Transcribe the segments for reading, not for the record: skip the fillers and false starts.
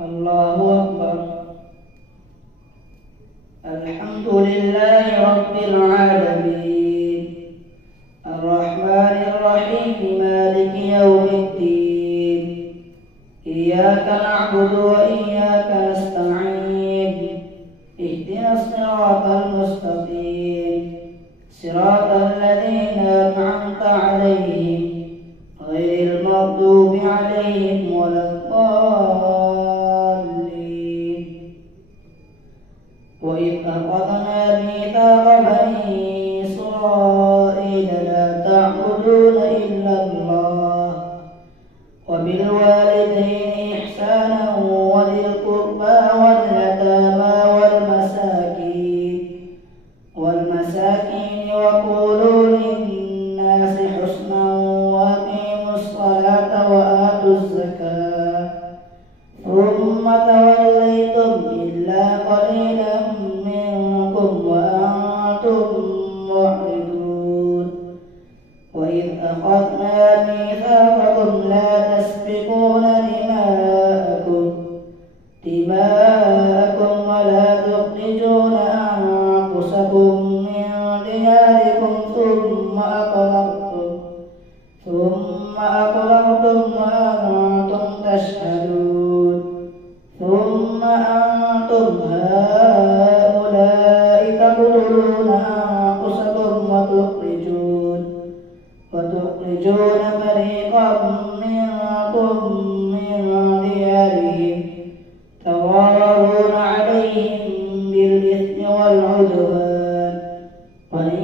الله أكبر. الحمد لله رب العالمين الرحمن الرحيم مالك يوم الدين إياك نعبد وإياك نستعين اهدنا الصراط المستقيم صراط الذين أنعمت عليهم غير المغضوب عليهم ولا الضالين. وإذ أخذنا ميثاق بني إسرائيل لا تعبدون إلا الله وبالوالدين إحسانا وذي القربى واليتامى والمساكين وقولوا للناس حسنا وأقيموا الصلاة وآتوا الزكاة ثم توليتم إلا قليلا منكم وأنتم معرضون. وإذ أخذنا ميثاقكم لا تسفكون دماءكم ولا تخرجون أنفسكم من دياركم ثم أقررتم وأنتم تشهدون. ثم أنتم هؤلاء تقتلون أنفسكم وتخرجون فريقا منكم من ديارهم تظاهرون عليهم بالإثم والعدوان وإن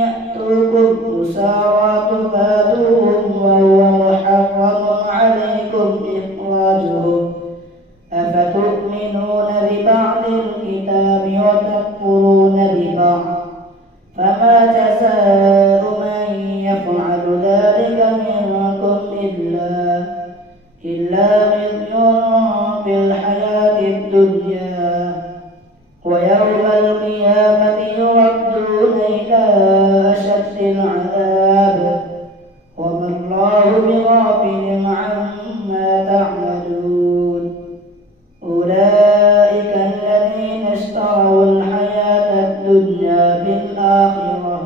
يأتوكم أسارى تفادوهم وهو محرم عليكم إخراجهم أفتؤمنون ببعض الكتاب وتكفرون ببعض فما جزاء من يفعل ذلك منكم إلا خزي في الحياة الدنيا ويوم القيامة يردون إلى أشد العذاب وما الله بغافل عما تعملون. أولئك الذين اشتروا الحياة الدنيا بالآخرة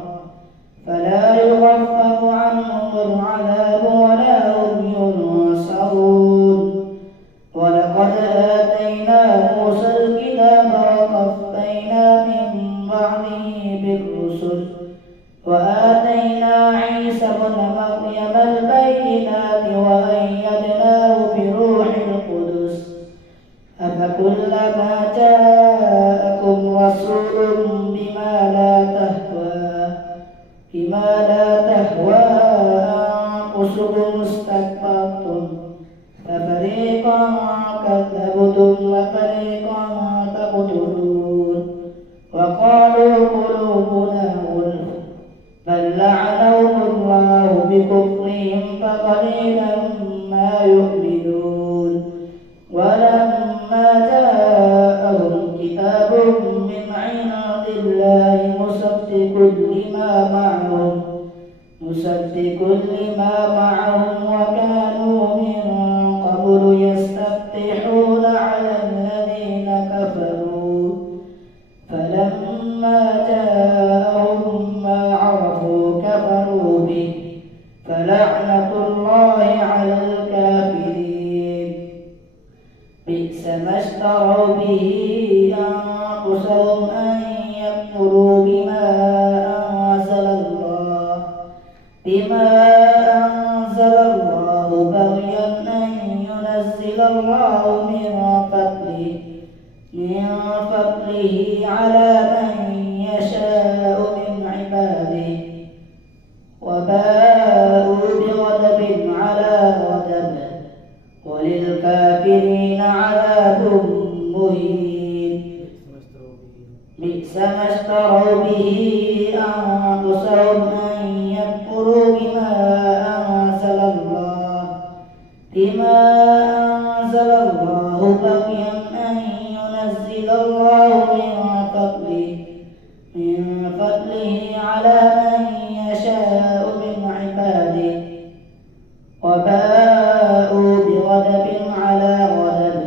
فلا يخفف عنهم العذاب ولا هم ينصرون. ولقد آتينا موسى الكتاب وقفينا من بعده بالرسل وآتينا عيسى ابن مريم البينات وأيدناه بروح القدس أفكلما جاءكم رسول بما لا تهوى أنفسكم استكبرتم ففريقا كذبتم وفريقا تقتلون. وقالوا قلوبنا غلف بل لعنهم الله بكفرهم فقليلا ما يؤمنون. ولما جاءهم كتاب من عند الله مصدق لما معهم وكانوا من قبل يستفتحون على الذين كفروا فلما جاءهم ما عرفوا كفروا به فلعنة الله على الكافرين. بئس ما اشتروا به أنفسهم أن يكفروا بما أنزل الله بغيا أن ينزل الله من فضله على من يشاء من عباده وباءوا بغضب على غضب وللكافرين عذاب مهين. بئس ما اشتروا به أنفسهم أن يكفروا بما أنزل الله بغيا أن ينزل الله من فضله على من يشاء من عباده وباءوا بغضب على غضب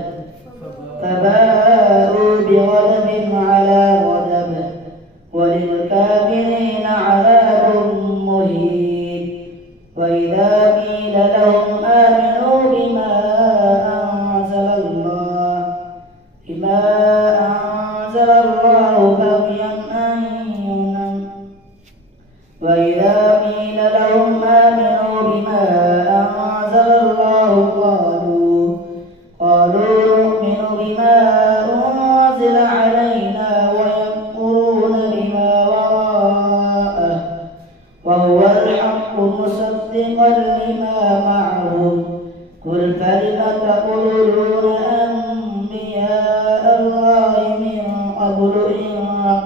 تقتلون أنبياء الله من قبل إن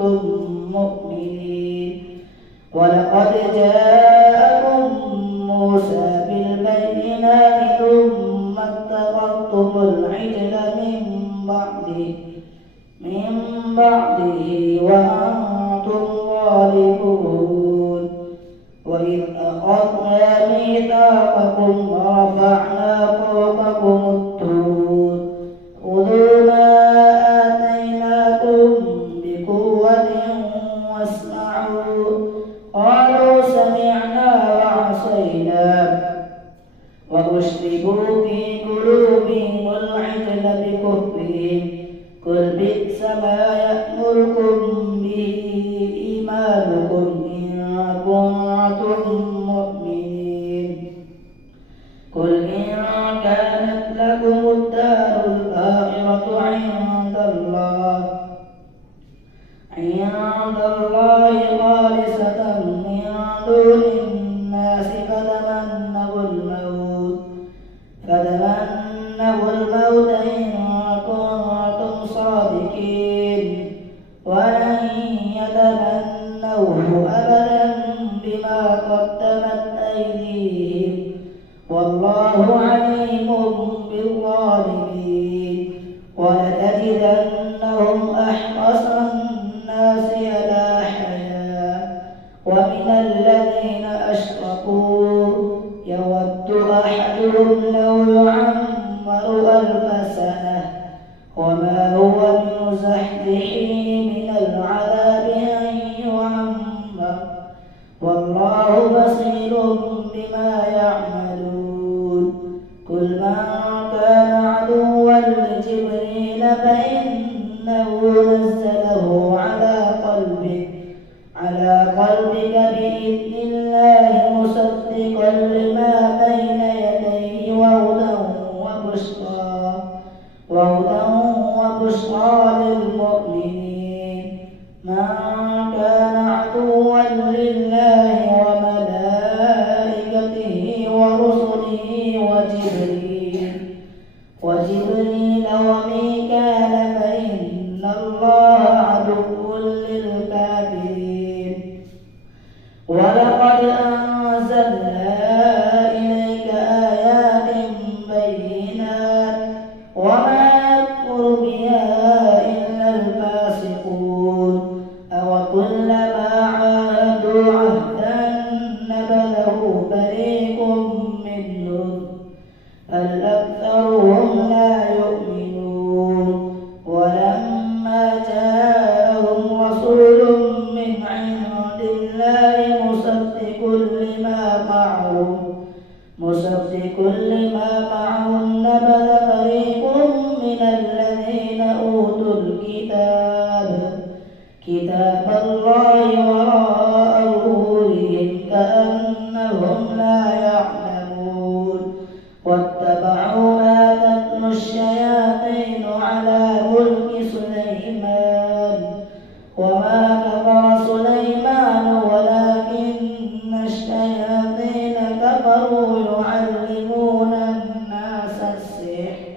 كنتم مؤمنين ولقد جاءكم موسى بالبينات ثم اتخذتم العجل من بعده وأنتم ظالمون وإذ أخذنا ميثاقكم ورفعنا فوقكم الطور خذوا ما آتيناكم بقوة واسمعوا قالوا سمعنا وعصينا وأشربوا في قلوبهم العجل بكفرهم قل بئس ما يأمركم به إيمانكم إن كنتم مؤمنين قل إن كانت لكم الدار الآخرة عند الله خالصة من دون الناس فتمنوا الموت إن كنتم صادقين ولن يتمنوه أبدا بما قدمت أيديهم والله عليم بالظالمين ولتجدنهم أحرص الناس على حياة ومن الذين أشركوا يود أحدهم لو يعمر 1000 سنة وما هو بمزحزحه من العذاب أن يعمر والله بصير بما يعملون قل من كان عدوا لجبريل فإنه نزله على قلبك بإذن الله مصدقا لما بين يديه وهدى وبشرى للمؤمنين من كان عدوا لله وملائكته ورسله وجبريل وميكال فإن الله عدو للكافرين ولقد أنزلنا إليك آيات بينات وما يكفر بها إلا الفاسقون أوكلما عاهدوا عهدا نبذه فريق منهم بل أكثرهم لا يؤمنون ولما جاءهم رسول من عند الله مصدق لما معهم نبذ فريق من الذين أوتوا كتاب الله وراء ظهورهم كأنهم لا يعلمون واتبعوا ما تتلو الشياطين على ملك سليمان وما كفر سليمان ولكن الشياطين كفروا يعلمون الناس السحر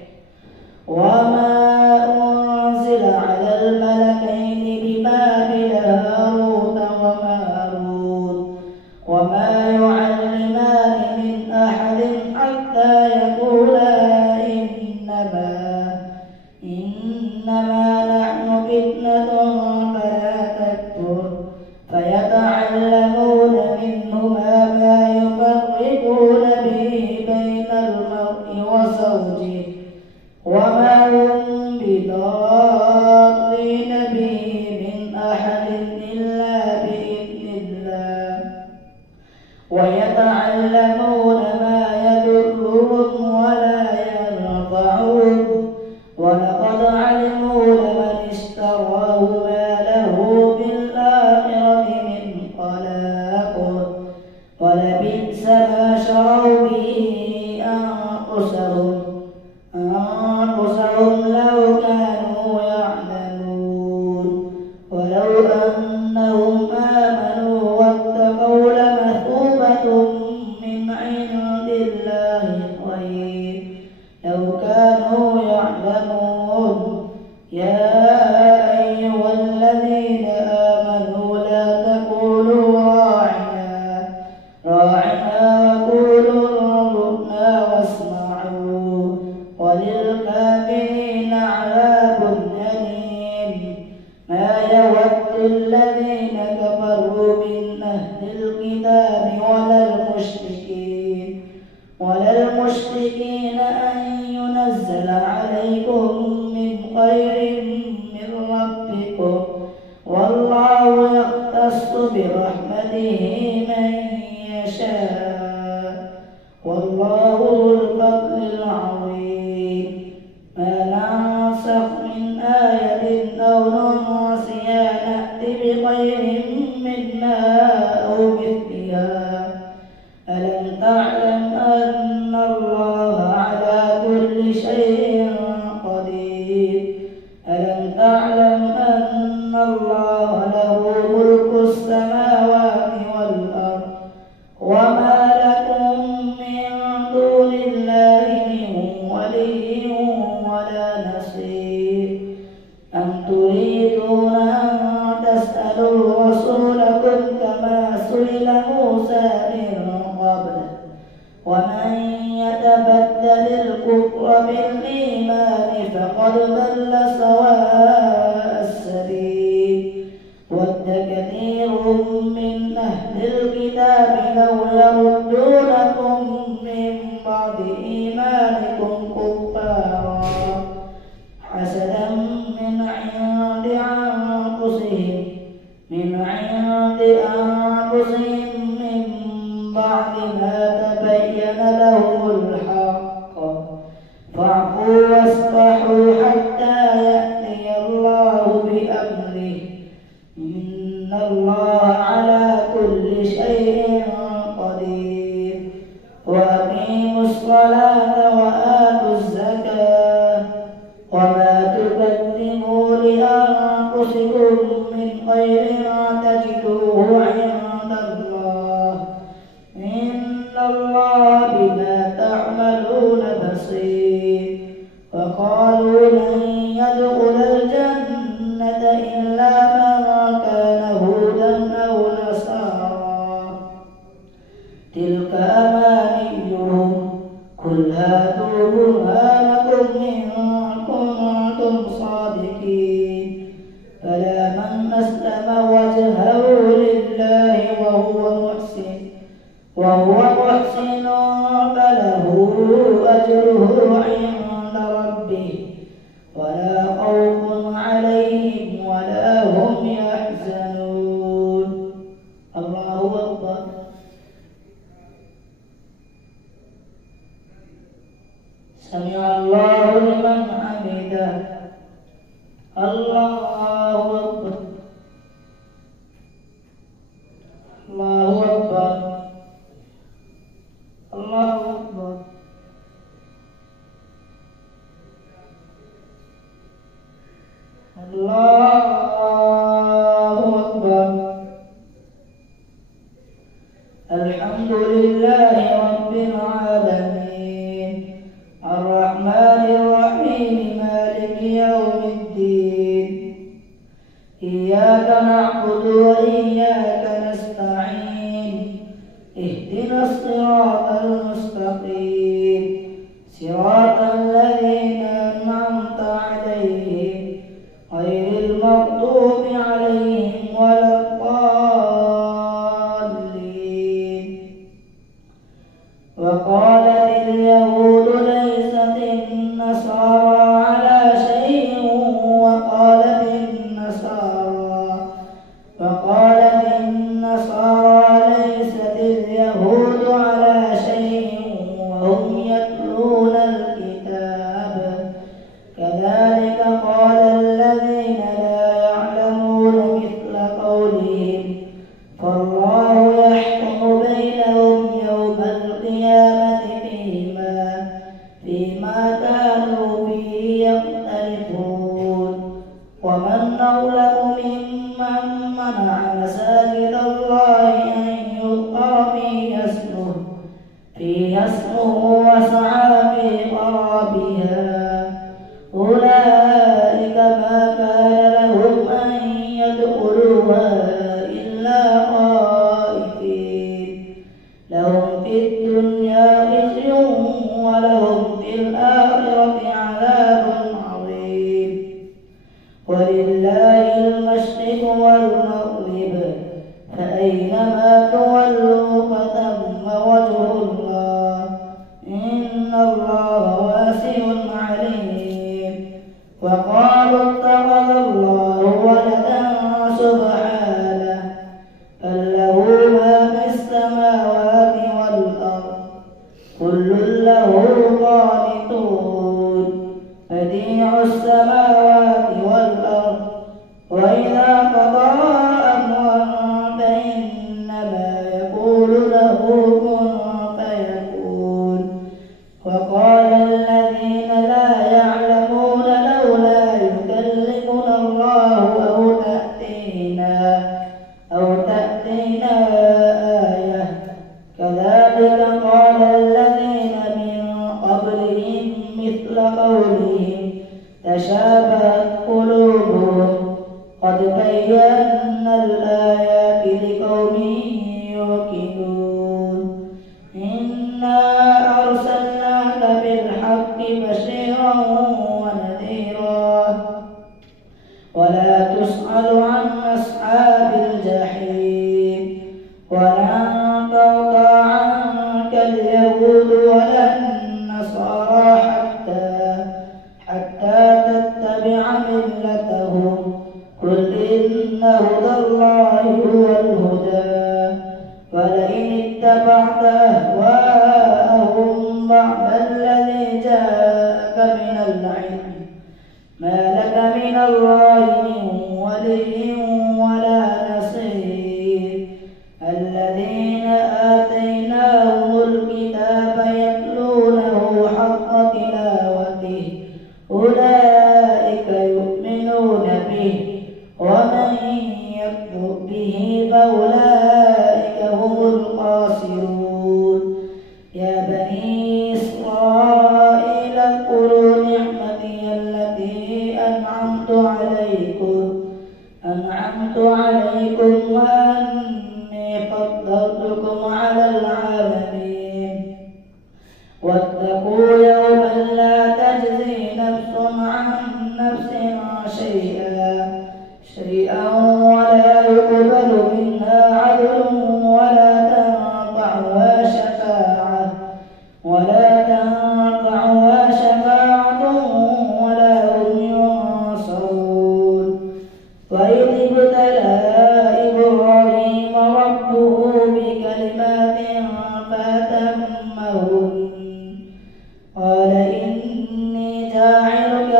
وما أنزل على الملكين ببابل هاروت وماروت وما يعلمان من أحد حتى يقولا إنما نحن فتنة فلا تكفر فيتعلمون منهما ما يفرقون به بين المرء وزوجه وما هم بضارين به من أحد إلا بإذن الله ويتعلمون ما يضرهم ولا ينفعهم ولقد علموا لمن اشتراه ما له بالآخرة من خلاق ولبئس ما شروا به أنفسهم الكفر بالإيمان فقد ضل سواء السبيل. ود كثير من أهل الكتاب لو يردونكم من بعد إيمانكم كفارا حسدا من عند أنفسهم من بعد ما تبين لهم الحق فاعفوا واصفحوا حتى يأتي الله بأمره إن الله على كل شيء قدير. وأقيموا الصلاة وآتوا الزكاة وما تقدموا لأنفسكم من خير تجدوه عند الله إن الله بما تعملون بصير. وقالوا لن يدخل الجنة إلا من كان هودا أو نصارى تلك أمانيهم قل هاتوا برهانكم إن كنتم صادقين. فلا من أسلم وجهه لله وهو محسن فله أجره عند ربه ولا خوف عليهم ولا هم يحزنون. الله أكبر. سمع الله لمن حمده. الله أكبر. الله أكبر. الله أكبر. الله أكبر. الحمد لله رب العالمين الرحمن الرحيم مالك يوم الدين إياك نعبد وإياك نستعين اهدنا الصراط المستقيم صراط الذين أنعمت عليهم غير المغضوب عليهم ولا الضالين. وقالت اليهود ليست النصارى على شيء وقالت النصارى ليست اليهود على شيء وهم يتلون الكتاب كذلك قال الذين لا يعلمون مثل قولهم فالله يحكم بينهم يوم القيامة فيما كانوا فيه يختلفون. ومن أظلم ممن منع مساجد الله أن يذكر فيها اسمه وسعى في خرابها أولئك ما كان لهم أن يدخلوها إلا خائفين لهم في الدنيا خزي ولهم في الآخرة عذاب عظيم. ولله المشرق والمغرب فأينما تولوا فثم وجه الله إن الله واسع عليم. وقالوا اتخذ الله ولدا سبحانه بل له ما في السماوات والأرض كل له قانتون بديع السماوات والأرض وإذا قضى أمرا فإنما يقول له كن فيكون. وقال الذين لا يعلمون لولا يكلمنا الله أو تأتينا آية كذلك قال الذين من قبلهم مثل قولهم تشابهت قلوبهم قد بينا الآيات لقوم يوقنون. إنا أرسلناك بالحق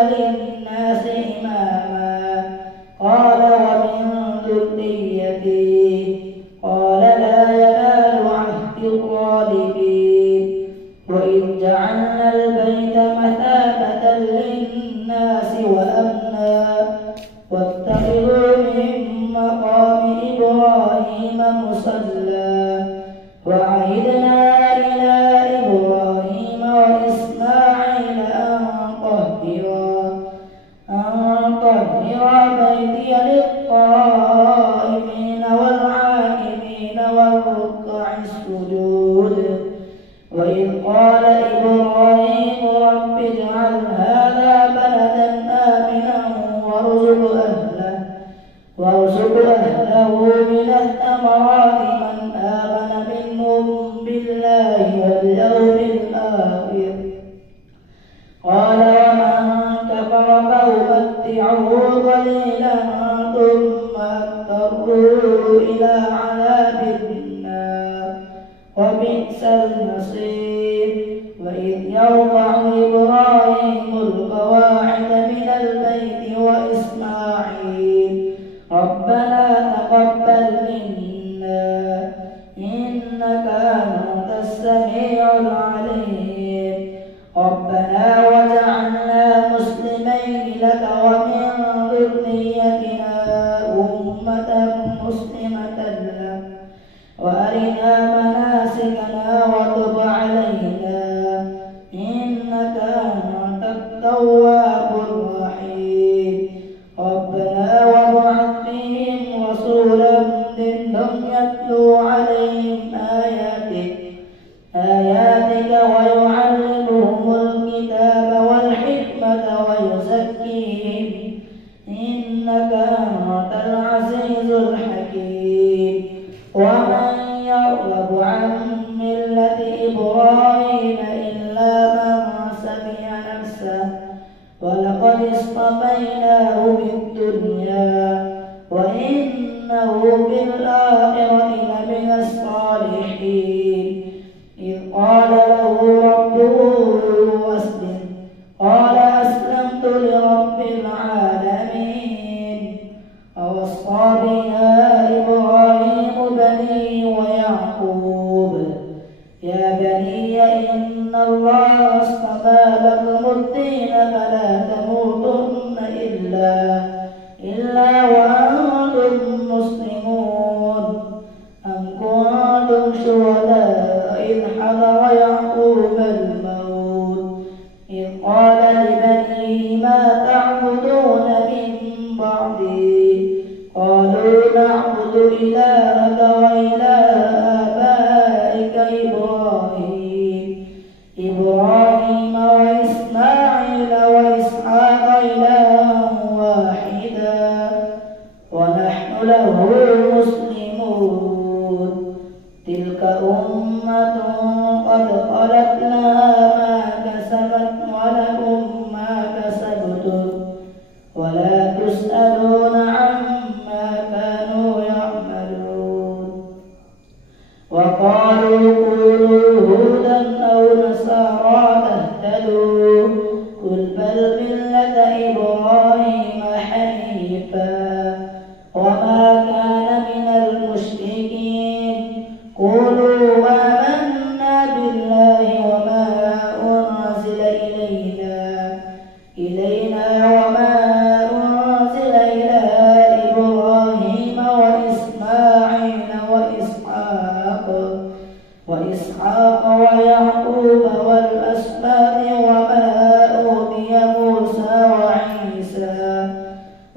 للناس إماما قال ومن ذريتي قال لا ينال عهد الظالمين وإذ جعلنا البيت مثابة للناس وأمنا واتخذوا من مقام إبراهيم مصلى وعهدنا إلى إبراهيم وإسماعيل أن طهرا بيتي للطائفين والعاكفين والركع السجود وإذ قال إبراهيم رب اجعل هذا بلدا آمنا وارزق أهله من الثمرات من آمن منهم بالله واليوم الآخر قال ومن كفر فأمتعه قليلا ثم أضطره إلى عذاب النار وبئس المصير وإذ يرفع إبراهيم القواعد من البيت وإسماعيل ربنا تقبل منا إنك أنت السميع العليم ربنا وجعلنا مسلمين لك ومن ذريتنا أمة مسلمة لك وأرنا مناسكنا وتب علينا إنك أنت التواب الرحيم ربنا وابعث فيهم رسولا منهم يتلو عليهم آياتك ويعلمهم الكتاب والحكمة ويزكيهم إنك أنت العزيز الحكيم ومن يرغب عن ملة إبراهيم إلا من سفه نفسه ولقد اصطفيناه بالدنيا وإنه بالآخرة لمن الصالحين إذ قال له ربه أسلم قال أسلمت لرب العالمين ووصى بها إبراهيم بنيه ويعقوب يا بني إن الله اصطفى لكم الدين فلا تموتن إلا وأنتم مسلمون أم كنتم شهداء إذ حضر يعقوب الموت إذ قال لبنيه ما تعبدون من بعدي قالوا نعبد إلهك وإله آبائك إبراهيم وإسماعيل وإسحاق إلها واحدا ونحن له مسلمون تلك أمة قد خلت لها ما كسبت ولكم ما كسبتم ولا تسألون عما كانوا يعملون وقالوا كونوا هودا أو نصارى تهتدوا قل بل ملة إبراهيم حنيفا وما كان من المشركين قولوا آمنا بالله وما أنزل إلينا وما أنزل إلى إبراهيم وإسماعيل وإسحاق ويعقوب والأسباط وما أوتي موسى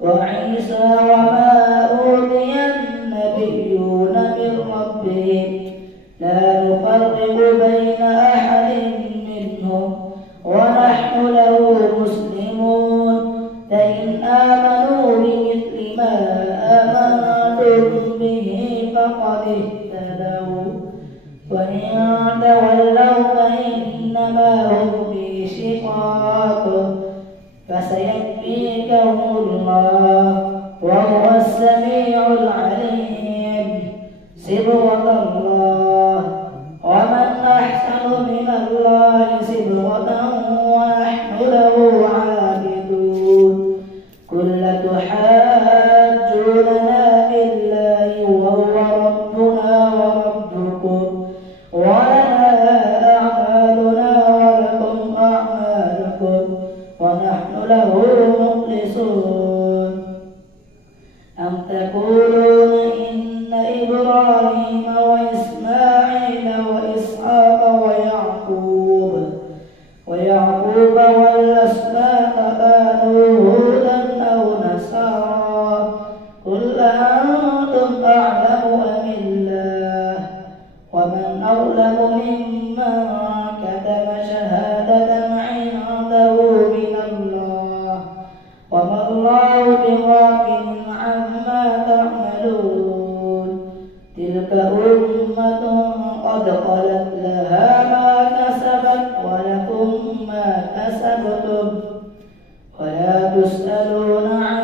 وعيسى وما أوتي النبيون من ربهم لا نفرق بين أحد منهم ونحن له مسلمون فإن آمنوا بمثل ما آمنتم به فقد اهتدوا وإن تولوا فإنما هم في شقاق فسيكفيكهم الله وهو السميع العليم صبغة الله ومن أحسن من الله صبغة ونحن له عابدون ونحن له مخلصون أم تقولون إن إبراهيم وإسماعيل وإسحاق ويعقوب والأسباط كانوا هودا أو نصارى قل أنتم أعلم أم الله ومن أظلم ممن كتم شهادة عنده من الله وما الله بغافل عما تعملون تلك أمة قد خلت لها ما كسبت ولكم ما كسبتم ولا تسألون عن